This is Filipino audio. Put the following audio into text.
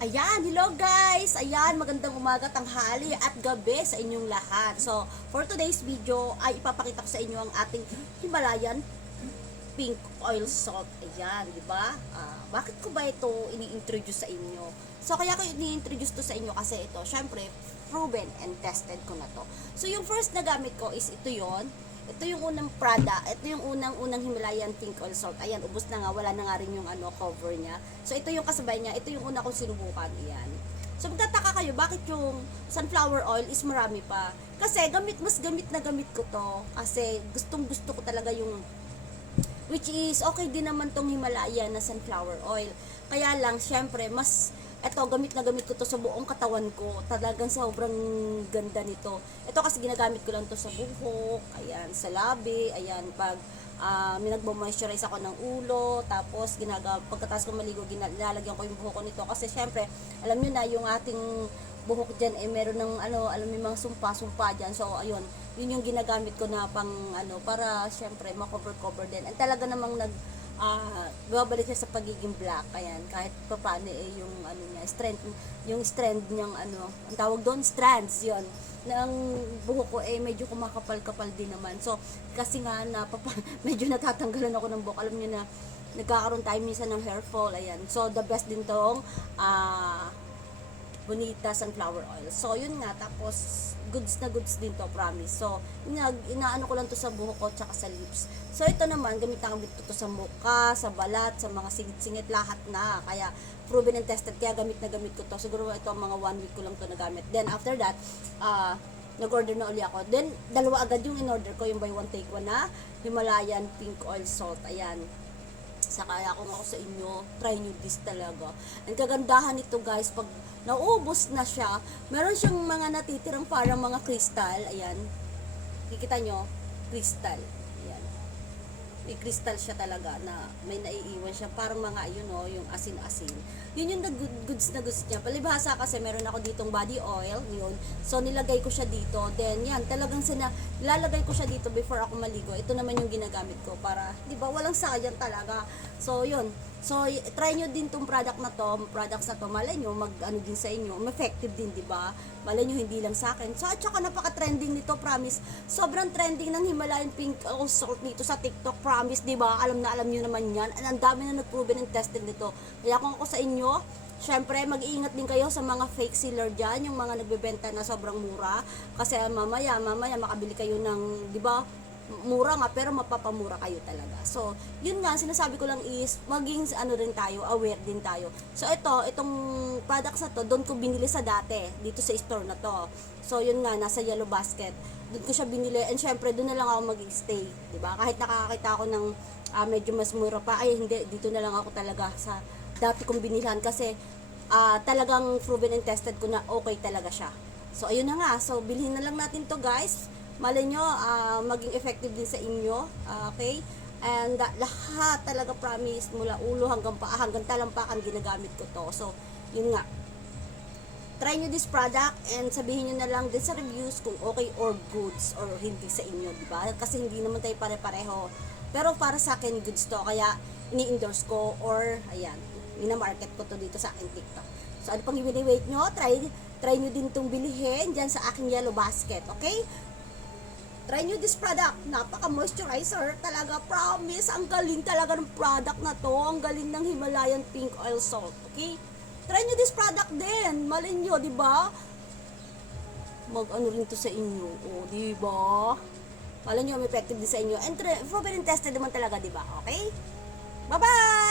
Ayan, hello guys! Ayan, magandang umaga, tanghali at gabi sa inyong lahat. So, for today's video ay ipapakita ko sa inyo ang ating Himalayan pink oil salt. Ayan, di ba? Bakit ko ba ito ini-introduce sa inyo? So, kaya ko ini-introduce to sa inyo kasi ito, syempre, proven and tested ko na to. So, yung first na gamit ko is ito yon. Ito yung unang Prada, ito yung unang Himalayan pink oil salt. Ayan, ubos na nga, wala na nga rin yung cover niya. So, ito yung kasabay niya, ito yung una kong sinubukan. Ayan. So, magtataka kayo, bakit yung sunflower oil is marami pa? Kasi, mas gamit na gamit ko to. Kasi, gustong gusto ko talaga yung, which is, okay din naman tong Himalayan na sunflower oil. Kaya lang, syempre, eto, gamit na gamit ko to sa buong katawan ko. Talagang sobrang ganda nito. Ito kasi ginagamit ko lang to sa buhok, ayan, sa labi, ayan, pag minagmo-moisturize ako ng ulo, tapos pagkatapos ko maligo, ginalagyan ko yung buhok ko nito. Kasi syempre, alam nyo na, yung ating buhok dyan, meron ng, alam mo, mga sumpa-sumpa dyan. So, ayun, yun yung ginagamit ko na pang, para syempre, ma-cover din. And talaga namang babalik siya sa pagiging black. Ayan, kahit pa paano yung niya, yung strand niyang ang tawag doon, strands, yon ng buhok ko medyo kumakapal-kapal din naman. So, kasi nga medyo natatanggalan ako ng buhok. Alam niyo na nagkakaroon tayo minsan ng hair fall. Ayan. So, the best din tong Bonita sunflower oil. So, yun nga. Tapos, goods na goods din to, promise. So, inaano ko lang to sa buhok ko tsaka sa lips. So, ito naman, gamit to sa mukha, sa balat, sa mga singit-singit, lahat na. Kaya, proven and tested. Kaya gamit na gamit ko to. Siguro ito, mga 1 week ko lang to nagamit. Then, after that, nag-order na uli ako. Then, dalawa agad yung in-order ko, yung buy one take one na Himalayan pink oil salt. Ayan. Saka kung ako sa inyo, try nyo this talaga. Ang kagandahan nito guys, pag naubos na siya, meron siyang mga natitirang parang mga kristal. Ayan. Kikita nyo? Kristal. Ayan. May kristal siya talaga na may naiiwan siya. Parang mga yung asin-asin. Yun yung goods na goods niya. Palibhasa kasi meron ako ditong body oil. Yun. So nilagay ko siya dito. Then yan, talagang nilalagay ko siya dito before ako maligo. Ito naman yung ginagamit ko para, di ba, walang sayang talaga. So yun. So, try nyo din tong products na to, malay nyo, din sa inyo, effective din, di ba? Malay nyo, hindi lang sa akin. So, at saka napaka-trending nito, promise. Sobrang trending ng Himalayan pink oil salt nito sa TikTok, promise, di ba? Alam nyo naman yan. Ang dami na nag-proven and tested nito. Kaya kung ako sa inyo, syempre, mag-iingat din kayo sa mga fake seller dyan, yung mga nagbebenta na sobrang mura. Kasi mamaya, makabili kayo ng, di ba, mura nga pero mapapamura kayo talaga. So, yun nga sinasabi ko lang is maging rin tayo, aware din tayo. So, itong products na to, doon ko binili sa dati dito sa store na to. So, yun nga nasa yellow basket. Doon ko siya binili and syempre doon na lang ako mag-stay, 'di ba? Kahit nakakita ako ng medyo mas mura pa, ay hindi, dito na lang ako talaga sa dati kong binilhan kasi talagang proven and tested ko na okay talaga siya. So, ayun na nga. So, bilhin na lang natin to guys. Malay nyo, maging effective din sa inyo. Okay? And lahat talaga promise, mula ulo hanggang paa, hanggang talampakan, ginagamit ko to. So, yun nga. Try nyo this product and sabihin nyo na lang din sa reviews kung okay or goods or hindi sa inyo, diba? Kasi hindi naman tayo pare-pareho. Pero para sa akin, goods to. Kaya, ini-endorse ko or, ayan, minamarket ko to dito sa aking TikTok. So, ano pang i-wait nyo? Try nyo din itong bilihin dyan sa aking yellow basket. Okay? Try nyo this product. Napaka-moisturizer. Talaga, promise. Ang galing talaga ng product na to. Ang galing ng Himalayan pink oil salt. Okay? Try nyo this product din. Malin nyo, di ba? Rin to sa inyo. O, di ba? Malin nyo, may effective din sa inyo. And proven and tested naman talaga, di ba? Okay? Bye-bye!